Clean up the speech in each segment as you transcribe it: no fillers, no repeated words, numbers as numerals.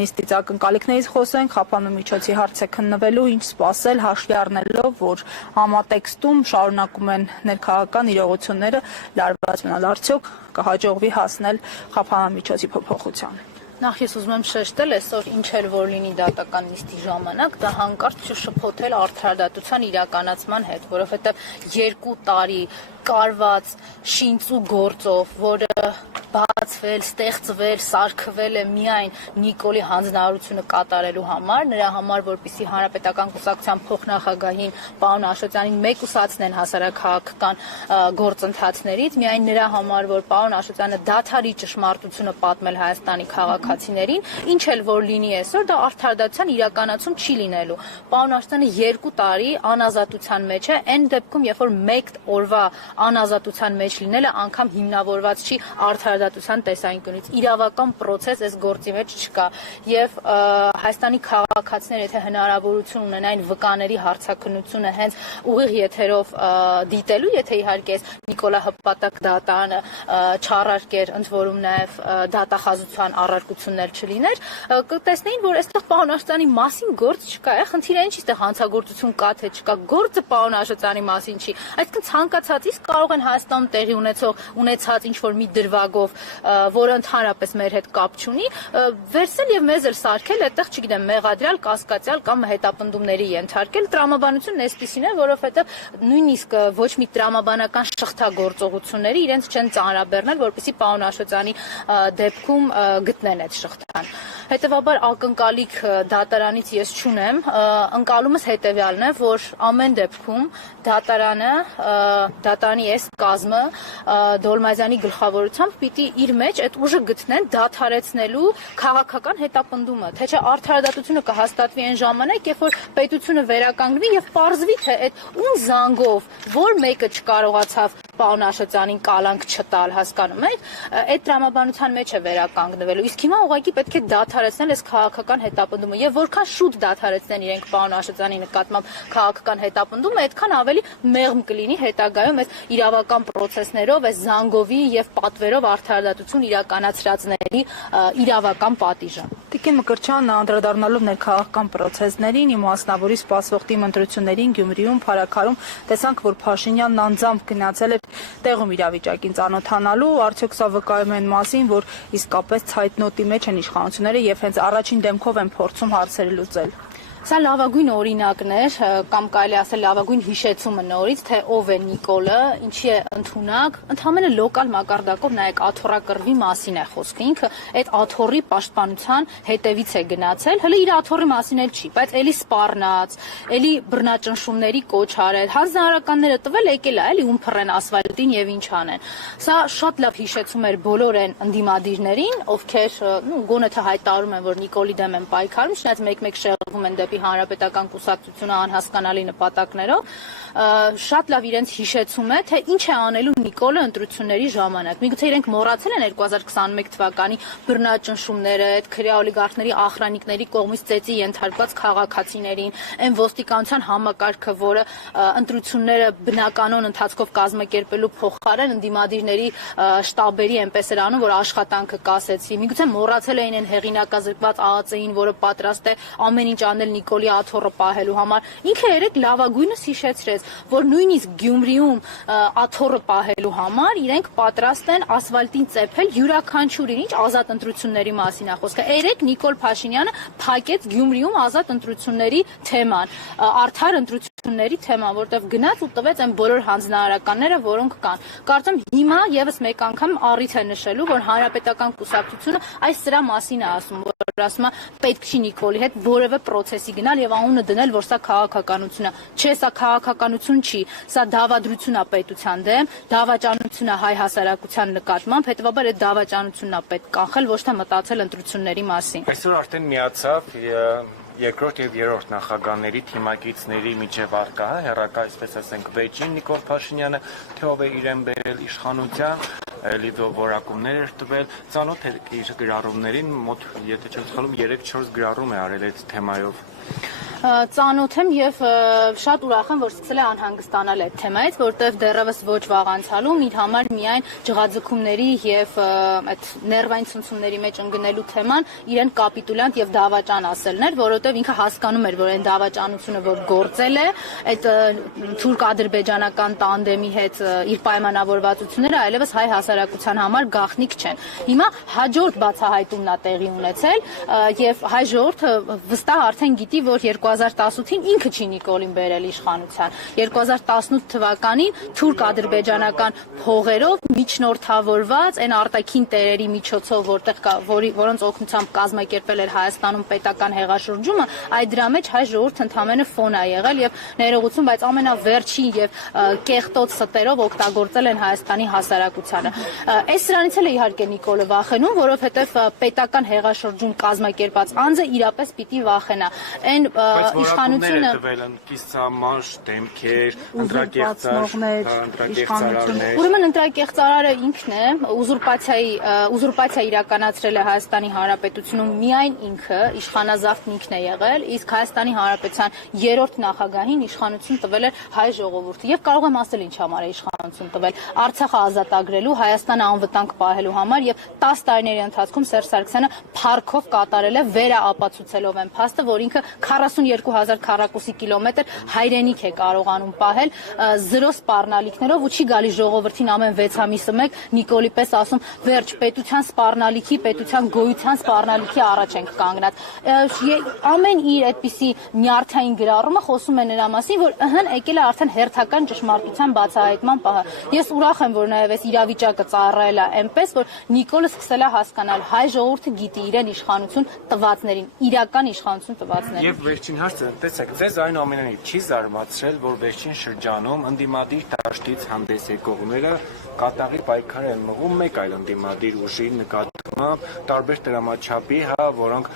նիստից ակնկալիքներից խոսենք, խափանու միջոցի հարց է քննվելու, ինչ սպասել, հաշվի առնելով, որ համատեքստում շարունակում են ներքաղաքական իրողությունները լարված մնալ, արդյոք կհաջողվի հասնել խափանամիջոցի փոփոխության։ Նախ ես ուզում եմ շեշտել այսօր ինչ էր որ լինի դատական նիստի ժամանակ, դա հանկարծ չշփոթել արդարադատության իրականացման հետ, որովհետև 2 տարի կարված շինծու գործով, որը բացվել, ստեղծվել, սարքվել է միայն Նիկոլի հանձնարարությունը կատարելու համար, նրա համար, որպեսզի Հանրապետական կուսակցության փոխնախագահին պարոն Աշոտյանին մեկուսացնեն հասարակական գործընթացներից, միայն նրա համար, որ պարոն Աշոտյանը դադարի ճշմարտությունը պատմել Հայաստանի քաղաքացիներին, ինչ էլ որ լինի այսօր, դա արդարադատության իրականացում չի լինելու։ Պարոն Աշոտյանը 2 տարի անազատության մեջ է, այն դեպքում, երբ որ 1 օրվա անազատության մեջ լինելը անգամ հիմնավորված չի արդարադատության տեսանկյունից, իրավական process այս գործի մեջ չկա եւ Հայաստանի քաղաքացիները եթե հնարավորություն ունենային վկաների հարցաքննությունը հենց ուղիղ եթերով դիտելու, եթե իհարկե Նիկոլա Հպատակ դատանը չառարկեր, ընդ որում նաեւ դատախազության առարկություններ չլիներ, կտեսնեին, որ այստեղ պարոն Աշոտյանի մասին գործ չկա, խնդիրը ինչ է, հանցագործություն կա թե չկա, գործը պարոն Աշոտյանի մասին չի, այսինքն ցանկացած իսկ կարող են Հայաստանում տեղի ունեցած ինչ-որ մի դրվագով, որը ընդհանրապես մեր հետ կապ չունի, վերցնել եւ մեզ էլ սարքել, այդտեղ, չգիտեմ, մեղադրյալ, կասկածյալ կամ հետապնդումների ենթարկել, տրամաբանությունն էսպիսին է, որովհետեւ նույնիսկ ոչ մի տրամաբանական շղթագործողությունների իրենց չեն ծանրաբեռնել, որպեսզի պարոն Աշոտյանի դեպքում գտնեն այդ շղթան։ Հետևաբար ակնկալիք դատարանից ես չունեմ, ընկալումս հետեւյալն է, որ ամեն դեպքում դատարանի այս կազմը Դոլմազյանի գլխավորությամբ պիտի իր մեջ այդ ուժը գտնեն դադարեցնելու քաղաքական հետապնդումը, թե չէ արդարադատությունը կհաստատվի այն ժամանակ, երբ որ պետությունը վերականգնվի եւ պարզվի, թե այդ ում զանգով որ մեկը չկարողացավ պարոն Աշոտյանին կալանք չտալ, հասկանում եք, այդ տրամաբանության մեջ է վերականգնվելու։ Իսկ հիմա ուղղակի պետք է դադարեցնել այս քաղաքական հետապնդումը եւ որքան շուտ դադարեցնեն իրենք պարոն Աշոտյանի նկատմամբ քաղաքական հետապնդումը, այդքան ավելի մեղմ կլինի հետագայում այս իրավական process-ներով, այս զանգովի եւ պատվերով արդարադատություն իրականացրածների իրավական պատիժը։ Տիկին Մկրտչյան, անդրադառնալով ներքաղաքական process-ներին, իմաստնավորի սպասվող թիմ ընտրություններին Գյումրիում, Փարաքարում, տեսանք, որ Փաշինյանն անձամբ գնացել էր տեղում իրավիճակին ծանոթանալու, արդյոք սա վկայում է այն մասին, որ իսկապես ցայտնոտի մեջ են իշխանությունները եւ հենց առաջին դեմքով են փորձում հարցերը լուծել։ Սա լավագույն օրինակն էր, կամ կարելի ասել լավագույն հիշեցումը նորից, թե ով է Նիկոլը, ինչի է ընդունակ, ընդհանրապես լոկալ մակարդակով նայեք աթոռակռվի մասին է խոսքը, ինքը այդ աթոռի պաշտպանության հետևից է գնացել, հələ իր աթոռի մասին էլ չի, բայց էլի սպառնաց, էլի բռնաճնշումների կոչ արել, հանձնարարականները տվել եկել է, էլի ում փռեն ասֆալտին եւ ինչ անեն։ Սա շատ լավ հիշեցում էր բոլոր այն ընդդիմադիրներին, ովքեր գոնե թե հայտարարում են, որ Նիկոլի դեմ են պայքարում, շնայց մեկ-մեկ շեղվում են Հանրապետական կուսակցությունը անհասկանալի նպատակներով, շատ լավ իրենց հիշեցում է, թե ինչ է անելու Նիկոլը ընտրությունների ժամանակ։ Միգուցե իրենք մոռացել են 2021 թվականի բռնաճնշումները, այդ քրեա օլիգարխների աղրանիկների կողմից ծեծի ենթարկված քաղաքացիներին, այն ոստիկանության համակարգը, որը ընտրությունները բնականon ընթացքով կազմակերպելու փոխարեն ընդդիմադիրների շտաբերի այնպես էր անում, որ աշխատանքը կասեցի։ Միգուցե մոռացել էին այն հեղինակազրկված ԱԱԾ-ին, որը պատրաստ է ամեն ինչ անել Նիկոլի աթոռը պահելու համար, ինքը երեք լավագույնս հիշեցրեց, որ նույնիսկ Գյումրիում աթոռը պահելու համար իրենք պատրաստ են ասֆալտին ծեփել յուրաքանչյուրին, ինչ ազատ ընտրությունների մասին է խոսքը։ Երեք Նիկոլ Փաշինյանը փակեց Գյումրիում ազատ ընտրությունների թեման, արդար ընտրությունների թեման, որտեղ գնաց ու տվեց այն բոլոր հանձնարարականները, որոնք կան։ Կարծեմ հիմա եւս մեկ անգամ առիթ է նշելու, որ Հանրապետական կուսակցությունը այս սրա մասին է ասում, որ ասում է պետք չի Նիկոլի հետ որևէ process-ի գնալ եւ անունը դնել, որ սա քաղաքականություն է։ Չէ, սա քաղաքականություն չի, սա դավադրություն է պետության դեմ, դավաճանություն է հայ հասարակության նկատմամբ, հետեւաբար այդ դավաճանությունն է պետք կանխել, ոչ թե մտածել ընտրությունների մասին։ Այսօր արդեն միացավ երկրորդ եւ երրորդ նախագահների թիմակիցների միջև արկա, հերակա, այսպես ասենք, վեճին Նիկոլ Փաշինյանը, թե ով է իրեն բերել իշխանության, լիդո որակումներ էր տվել, ծանոթ է իր գրառումներին, մոտ, եթե չեմ սխալվում, 3-4 գրառում է արել այդ թեմայով։ Ծանոթ եմ եւ շատ ուրախ եմ, որ սկսել է անհանգստանալ այդ թեմայից, որտեղ դեռևս ոչ վաղ անցյալում իր համար միայն ջղաձգումների եւ այդ ներվային ցնցումների մեջ ընկնելու թեման իրեն կապիտուլյանտ եւ դավաճան ասելն էր, որովհետեւ ինքը հասկանում էր, որ այն դավաճանությունը, որ գործել է, այդ թուրք-ադրբեջանական տանդեմի հետ իր պայմանավորվածությունները այլևս հայ հասարակության համար գաղտնիք չեն։ Հիմա հաջորդ բացահայտումն է տեղի ունեցել եւ հայ ժողովուրդը վստահ արդեն գիտի, որ 2018-ին ինքը չի Նիկոլին բերել իշխանության։ 2018 թվականին թուրք-ադրբեջանական փողերով միջնորդավորված այն արտաքին տերերի միջոցով, որոնց օգնությամբ կազմակերպել էր Հայաստանում պետական հեղաշրջումը, այդ դրա մեջ հայ ժողովուրդը ընդամենը ֆոն է եղել եւ ներողություն, բայց ամենավերջին եւ կեղտոտ ստերով օգտագործել են Հայաստանի հասարակությանը։ Այս սրանից էլ է իհարկե Նիկոլը վախենում, որովհետեւ պետական հեղաշրջում կազմակերպած անձը իրապես պիտի վախենա։ Այն իշխանությունը կիսամաշ դեմքեր, ընտրակեղծարարներ։ Ուրեմն ընտրակեղծարարը ինքն է, ուզուրպացիա իրականացրել է Հայաստանի Հանրապետությունում միայն ինքը, իշխանազավթն ինքն է եղել, իսկ Հայաստանի Հանրապետության 3-րդ նախագահին իշխանություն տվել է հայ ժողովուրդը։ Եվ կարող եմ ասել ինչ համար է իշխանություն տվել։ Արցախը ազատագրելու, Հայաստանը անվտանգ պահելու համար եւ 10 տարիների ընթացքում Սերժ Սարգսյանը փառքով կատարել է վերաապացուցելով այն փաստը, որ ինքը 42,000 քառակուսի կիլոմետր հայրենիք է կարողանում պահել զրո սպառնալիքներով ու չի գալի ժողովրդին ամեն 6 ամիսը մեկ Նիկոլի պես ասում վերջ պետության սպառնալիքի, պետության գոյության սպառնալիքի առաջ ենք կանգնած։ Ամեն իր այդպիսի նյարդային գրառումը խոսում է նրա մասին, որ եկել է արդեն հերթական ճշմարտության բացահայտման պահը։ Ես ուրախ եմ, որ նաև այս իրավիճակը ծառայել է այնպես, որ Նիկոլը սկսել է հասկանալ հայ ժողովուրդը գիտի իրեն իշխանություն տվածներին, իրական իշխանություն տվածներին։ Եվ վերջին հարցը, տեսեք, ձեզ այնուամենայնիվ չի զարմացրել, որ վերջին շրջանում ընդդիմադիր դաշտից հանդես եկողները կատաղի պայքար են մղում մեկ այլ ընդդիմադիր ուժի նկատմամբ տարբեր դրամաչափի, որոնք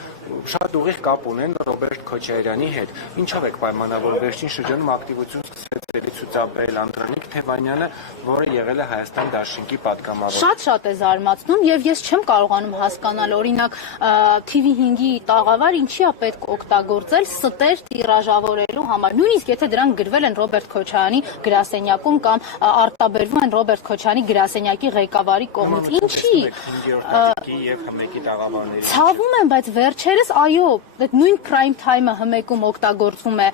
շատ ուղիղ կապ ունեն Ռոբերտ Քոչարյանի հետ։ Ինչով եք պայմանավորվում վերջին շրջանում ակտիվություն սկսել ցուցաբերել Անդրանիկ Թևանյանը, որը եղել է Հայաստան դաշինքի պատգամավոր։ Շատ է զարմացնում եւ ես չեմ կարողանում հասկանալ, օրինակ TV5-ի տաղավար ինչի է պետք օգտագործել ստեր տիրաժավորելու համար։ Նույնիսկ եթե դրանք գրվել են Ռոբերտ Քոչարյանի գրասենյակում կամ արտաբերվում են Ռոբերտ Քոչարյանի գրասենյակի ղեկավարի կողմից, ինչի եւ հմեկի տաղավարների։ Ցավում եմ, բայց վերջերս այո, այդ նույն prime time-ը հմեկում օգտագործվում է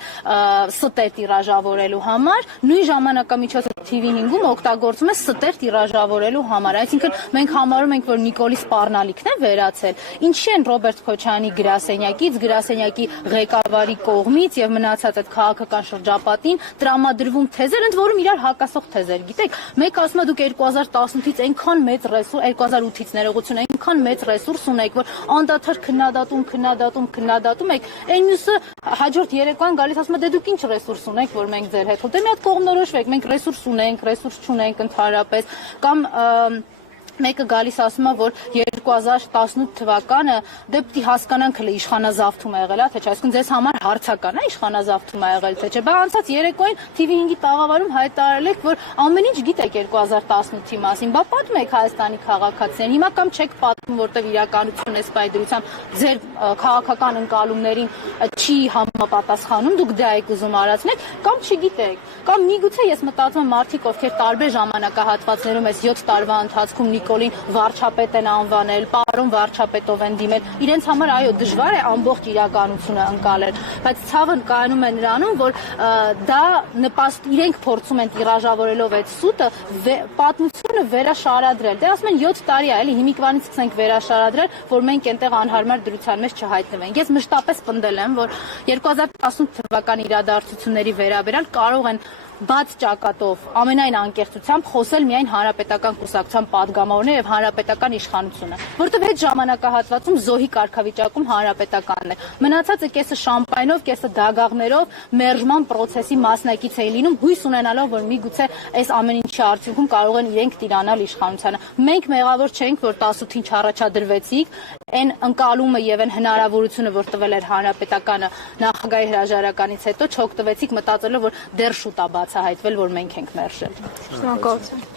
ստեր տիրաժավորելու համար, նույն ժամանակամիջոցը TV5-ում օգտագործվում է ստեր տիրաժավորելու համար։ Այսինքն մենք համարում ենք, որ Նիկոլի սպառնալիքն է վերացել։ Ինչի են Ռոբերտ Քոչարյանի գրասենյակից, գրասենյակի ղեկավարի կողմից եւ մնացած այդ քաղաքական շրջապատին տրամադրվում թեզեր, ընդ որում իրար հակասող թեզեր։ Գիտեք, մեկ ասում է դուք 2018-ից այնքան մեծ ռեսուրս, 2008-ից ներողություն, այնքան մեծ ռեսուրս ունեք, որ անդադար քննադատում եք, այն մյուսը հաջորդ երեկոյան գալիս ասում է դե դուք ինչ ռեսուրս ունեք, որ մենք ձեր հետ դե մի հատ կողմնորոշվեք, մենք ռեսուրս ունենք, ռեսուրս չունենք ընդհանրապես, կամ մեկը գալիս ասում է, որ 2018 թվականը դե պիտի հասկանանք հələ իշխանազավթում է եղել, թե չէ, այսինքն ձեզ համար հարցական է իշխանազավթում է եղել, թե չէ, բայց անցած երեկոյին TV5-ի տաղավարում հայտարարել եք, որ ամեն ինչ գիտեք 2018-ի մասին, բա պատմեք Հայաստանի քաղաքացիներին, հիմա կամ չեք պատմում, որտեղ իրականությունն է սպայդրությամբ ձեր քաղաքական ընկալումներին չի համապատասխանում, դուք դա եք ուզում արածնեք, կամ չգիտեք, կամ միգուցե ես մտածում եմ մարդիկ, ովքեր տարբեր ժամանակահատվածներում այս 7 տարվա ընթացքում Նիկոլին վարչապետ են անվանել, պարոն վարչապետով են դիմել, իրենց համար այո դժվար է ամբողջ իրականությունը ընկալել, բայց ցավն կայանում է նրանում, որ դա իրենք փորձում են տիրաժավորելով այդ սուտը պատմությունը վերաշարադրել։ Դե ասում են 7 տարի է, էլի հիմիկվանից սկսենք վերաշարադրել, որ մենք այնտեղ անհարմար դրության մեջ չհայտնվենք։ Ես մշտապես պնդել եմ, որ 2018 թվականի իրադարձությունների վերաբերյալ կարող են բաց ճակատով ամենայն անկեղծությամբ խոսել միայն հանրապետական կուսակցության падգամավորները եւ հանրապետական իշխանությունը, որտեղ այդ ժամանակահատվածում զոհի կարգավիճակում հանրապետականն է։ Մնացածը կեսը շամպայնով, կեսը դագաղներով մերժման process-ի մասնակից էին լինում, հույս ունենալով, որ միգուցե այս ամեն ինչի արդյունքում կարող են իրենք տիրանալ իշխանությանը։ Մենք մեղավոր չենք, որ 18-ին չառաջադրվեցիք, այն ընկալումը եւ այն հնարավորությունը, որ տվել էր հանրապետականը նախագահի հրաժարականից հետո, չօգտվեցիք մտածելով, որ դեռ շուտ է բացահայտվել, որ մենք ենք մերժել։ Շնորհակալություն։